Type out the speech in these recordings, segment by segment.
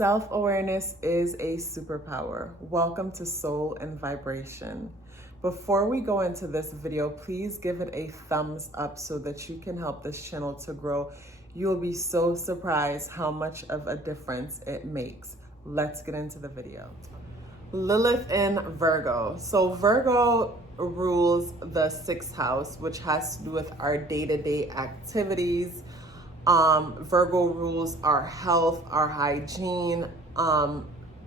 Self-awareness is a superpower. Welcome to Soul and Vibration. Before we go into this video, please give it a thumbs up so that you can help this channel to grow. You'll be so surprised how much of a difference it makes. Let's get into the video. Lilith in Virgo. So Virgo rules the 6th house, which has to do with our day-to-day activities. Virgo rules our health, our hygiene,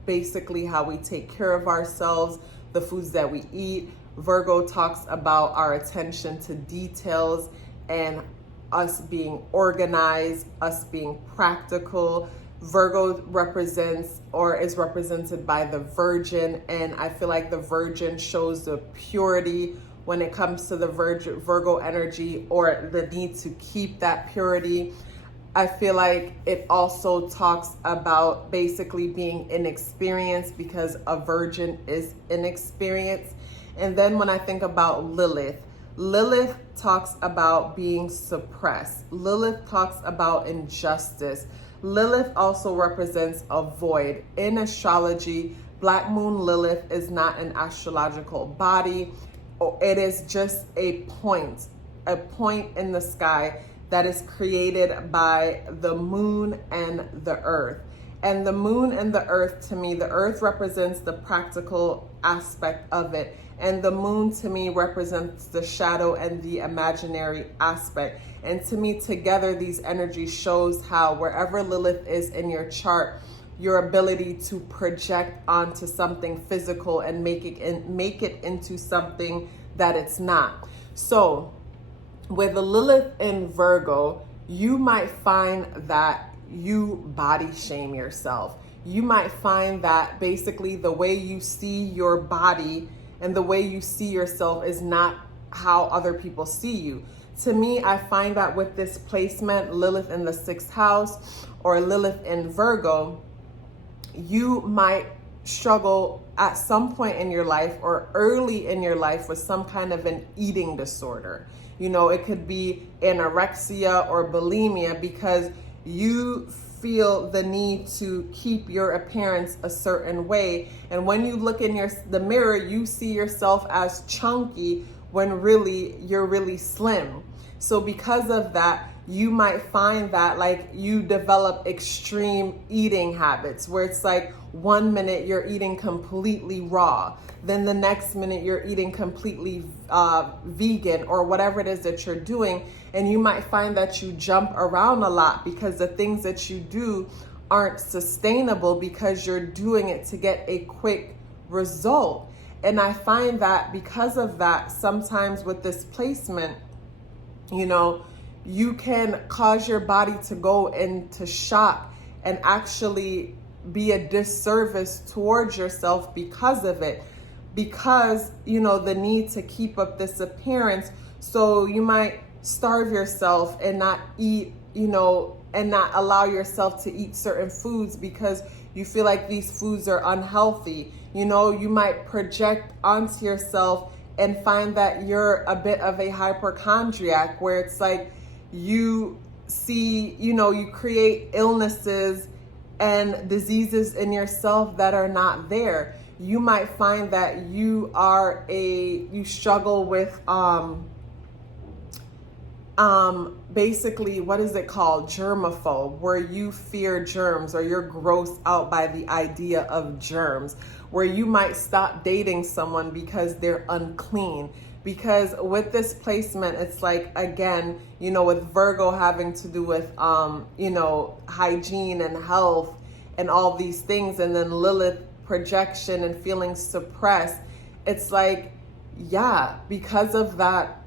basically how we take care of ourselves, the foods that we eat. Virgo talks about our attention to details and us being organized, us being practical. Virgo represents or is represented by the Virgin, and I feel like the Virgin shows the purity when it comes to the Virgo energy, or the need to keep that purity. I feel like it also talks about basically being inexperienced, because a virgin is inexperienced. And then when I think about Lilith, Lilith talks about being suppressed. Lilith talks about injustice. Lilith also represents a void. In astrology, Black Moon Lilith is not an astrological body. It is just a point in the sky that is created by the moon and the earth. And the moon and the earth, to me, the earth represents the practical aspect of it. And the moon, to me, represents the shadow and the imaginary aspect. And to me, together, these energies shows how wherever Lilith is in your chart, your ability to project onto something physical and make it into something that it's not. So with the Lilith in Virgo, you might find that you body shame yourself. You might find that basically the way you see your body and the way you see yourself is not how other people see you. To me, I find that with this placement, Lilith in the 6th house or Lilith in Virgo, you might struggle at some point in your life or early in your life with some kind of an eating disorder. You know, it could be anorexia or bulimia, because you feel the need to keep your appearance a certain way. And when you look in the mirror, you see yourself as chunky when really you're really slim. So because of that, you might find that like you develop extreme eating habits where it's like 1 minute you're eating completely raw, then the next minute you're eating completely vegan or whatever it is that you're doing. And you might find that you jump around a lot because the things that you do aren't sustainable, because you're doing it to get a quick result. And I find that because of that, sometimes with this placement, you know, you can cause your body to go into shock and actually be a disservice towards yourself because of it, because, you know, the need to keep up this appearance. So you might starve yourself and not eat, you know, and not allow yourself to eat certain foods because you feel like these foods are unhealthy. You know, you might project onto yourself and find that you're a bit of a hypochondriac, where it's like you see, you know, you create illnesses and diseases in yourself that are not there. You might find that you struggle with basically, what is it called? Germaphobe, where you fear germs, or you're grossed out by the idea of germs, where you might stop dating someone because they're unclean. Because with this placement, it's like, again, you know, with Virgo having to do with, you know, hygiene and health and all these things, and then Lilith projection and feeling suppressed. It's like, yeah, because of that,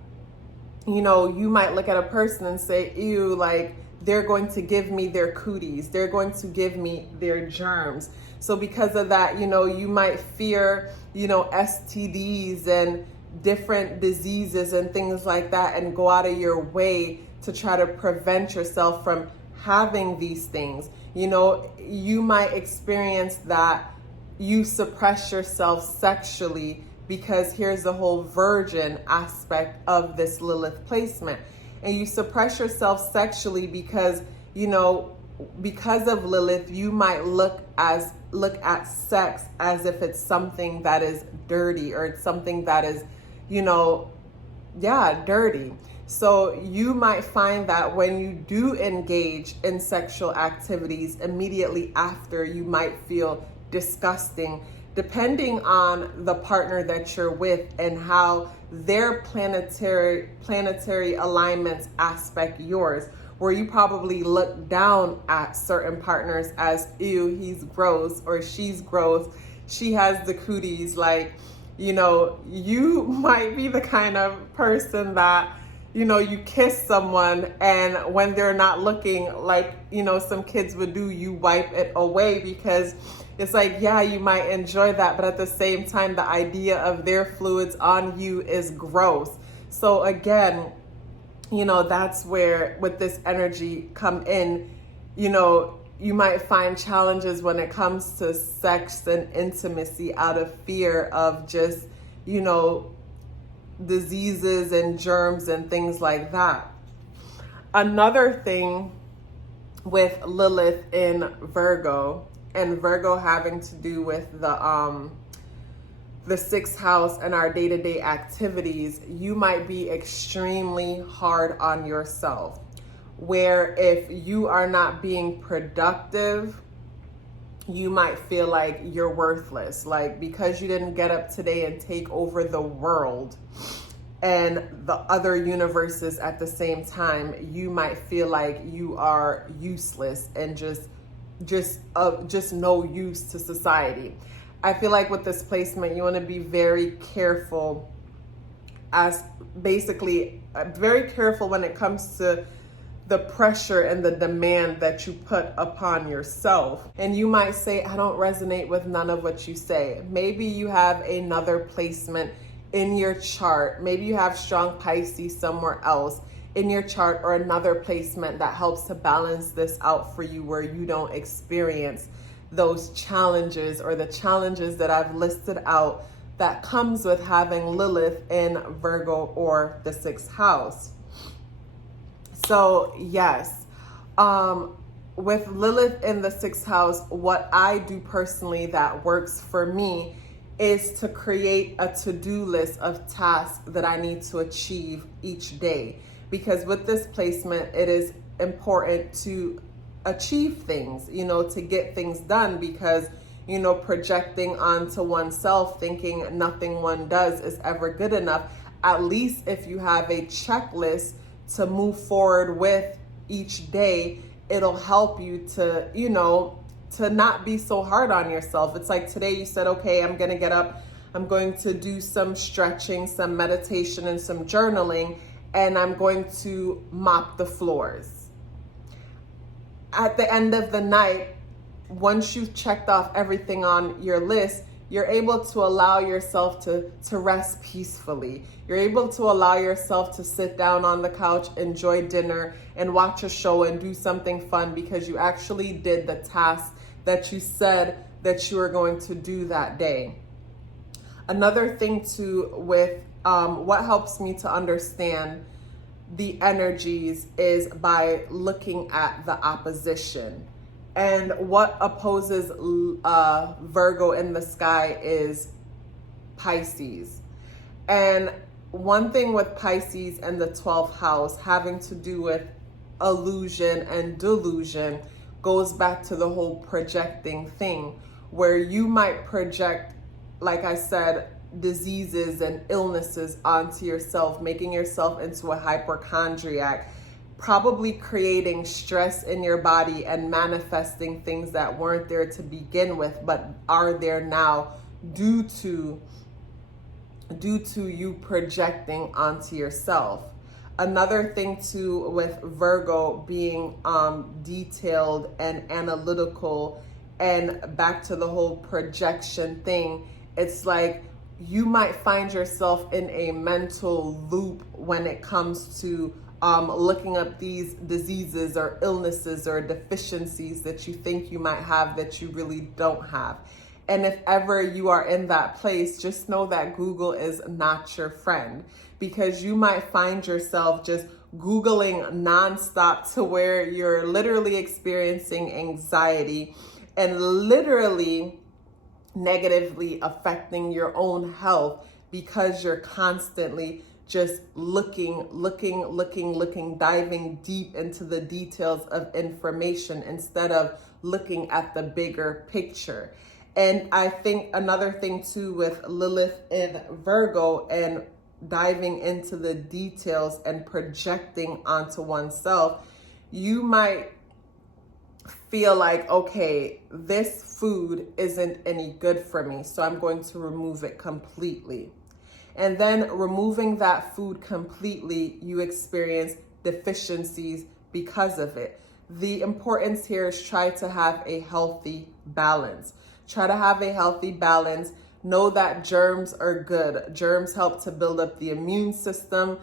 you know, you might look at a person and say, ew, like they're going to give me their cooties. They're going to give me their germs. So because of that, you know, you might fear, you know, STDs and different diseases and things like that, and go out of your way to try to prevent yourself from having these things. You know, you might experience that you suppress yourself sexually, because here's the whole virgin aspect of this Lilith placement. And you suppress yourself sexually because, you know, because of Lilith, you might look look at sex as if it's something that is dirty, or it's something that is, dirty. So you might find that when you do engage in sexual activities, immediately after you might feel disgusting, depending on the partner that you're with and how their planetary alignments aspect yours, where you probably look down at certain partners as, ew, he's gross or she's gross, she has the cooties. Like, you might be the kind of person that, you kiss someone and when they're not looking, like, some kids would do, you wipe it away because it's like, yeah, you might enjoy that, but at the same time, the idea of their fluids on you is gross. So again, that's where with this energy come in, you might find challenges when it comes to sex and intimacy out of fear of just, diseases and germs and things like that. Another thing with Lilith in Virgo, and Virgo having to do with the 6th house and our day-to-day activities, you might be extremely hard on yourself, where if you are not being productive, you might feel like you're worthless. Like, because you didn't get up today and take over the world and the other universes at the same time, you might feel like you are useless and just no use to society. I feel like with this placement, you want to be very careful, very careful when it comes to the pressure and the demand that you put upon yourself. And you might say, I don't resonate with none of what you say. Maybe you have another placement in your chart. Maybe you have strong Pisces somewhere else in your chart, or another placement that helps to balance this out for you, where you don't experience those challenges or the challenges that I've listed out that comes with having Lilith in Virgo or the 6th house. So yes, with Lilith in the 6th house, what I do personally that works for me is to create a to-do list of tasks that I need to achieve each day. Because with this placement, it is important to achieve things, to get things done, because, projecting onto oneself, thinking nothing one does is ever good enough. At least if you have a checklist to move forward with each day, it'll help you to, to not be so hard on yourself. It's like today you said, okay, I'm going to get up, I'm going to do some stretching, some meditation, and some journaling, and I'm going to mop the floors. At the end of the night, once you've checked off everything on your list, you're able to allow yourself to rest peacefully. You're able to allow yourself to sit down on the couch, enjoy dinner, and watch a show and do something fun because you actually did the task that you said that you were going to do that day. Another thing too with what helps me to understand the energies is by looking at the opposition. And what opposes Virgo in the sky is Pisces. And one thing with Pisces and the 12th house having to do with illusion and delusion goes back to the whole projecting thing, where you might project, like I said, diseases and illnesses onto yourself, making yourself into a hypochondriac, probably creating stress in your body and manifesting things that weren't there to begin with, but are there now due to you projecting onto yourself. Another thing too with Virgo being detailed and analytical, and back to the whole projection thing, it's like you might find yourself in a mental loop when it comes to looking up these diseases or illnesses or deficiencies that you think you might have that you really don't have. And if ever you are in that place, just know that Google is not your friend, because you might find yourself just Googling nonstop to where you're literally experiencing anxiety and literally negatively affecting your own health because you're constantly just looking, diving deep into the details of information instead of looking at the bigger picture. And I think another thing too with Lilith in Virgo and diving into the details and projecting onto oneself, you might feel like, okay, this food isn't any good for me, so I'm going to remove it completely. And then removing that food completely, you experience deficiencies because of it. The importance here is try to have a healthy balance. Try to have a healthy balance. Know that germs are good. Germs help to build up the immune system.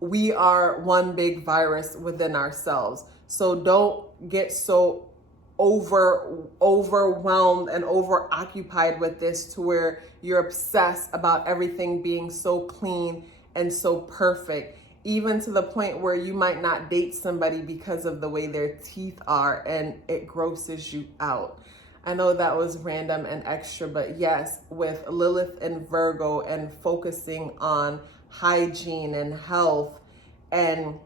We are one big virus within ourselves. So don't get so overwhelmed and overoccupied with this to where you're obsessed about everything being so clean and so perfect, even to the point where you might not date somebody because of the way their teeth are and it grosses you out. I know that was random and extra, but yes, with Lilith and Virgo and focusing on hygiene and health and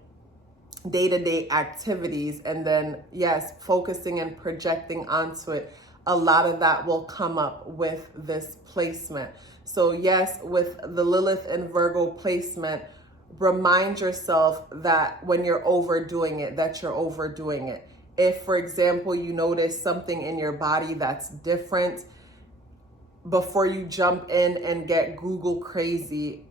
day-to-day activities, and then yes, focusing and projecting onto it, a lot of that will come up with this placement. So yes, with the Lilith and Virgo placement, remind yourself that when you're overdoing it, that you're overdoing it. If, for example, you notice something in your body that's different, before you jump in and get Google crazy,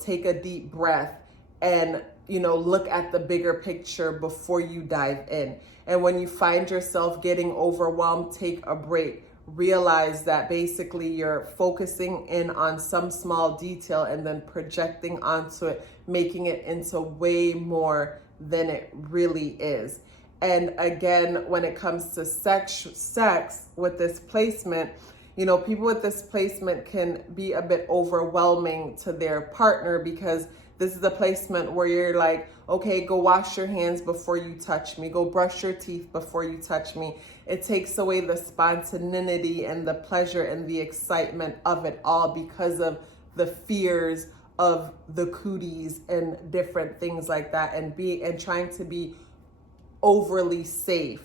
take a deep breath and look at the bigger picture before you dive in. And when you find yourself getting overwhelmed, take a break. Realize that basically you're focusing in on some small detail and then projecting onto it, making it into way more than it really is. And again, when it comes to sex with this placement, people with this placement can be a bit overwhelming to their partner because this is the placement where you're like, okay, go wash your hands before you touch me. Go brush your teeth before you touch me. It takes away the spontaneity and the pleasure and the excitement of it all because of the fears of the cooties and different things like that, and trying to be overly safe.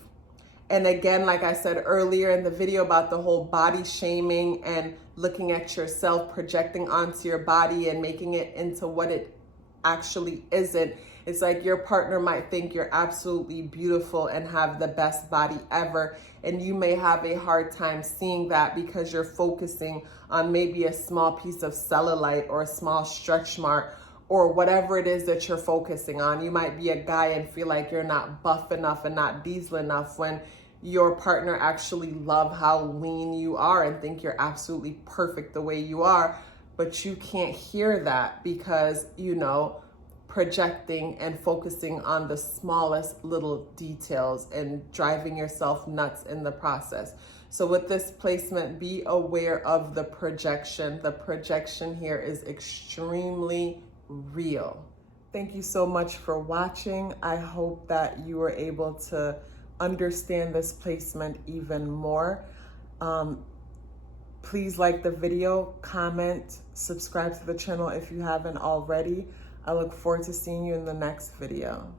And again, like I said earlier in the video about the whole body shaming and looking at yourself, projecting onto your body and making it into what it actually isn't. It's like your partner might think you're absolutely beautiful and have the best body ever, and you may have a hard time seeing that because you're focusing on maybe a small piece of cellulite or a small stretch mark or whatever it is that you're focusing on. You might be a guy and feel like you're not buff enough and not diesel enough when your partner actually love how lean you are and think you're absolutely perfect the way you are, but you can't hear that because, projecting and focusing on the smallest little details and driving yourself nuts in the process. So with this placement, be aware of the projection. The projection here is extremely real. Thank you so much for watching. I hope that you were able to understand this placement even more. Please like the video, comment, subscribe to the channel if you haven't already. I look forward to seeing you in the next video.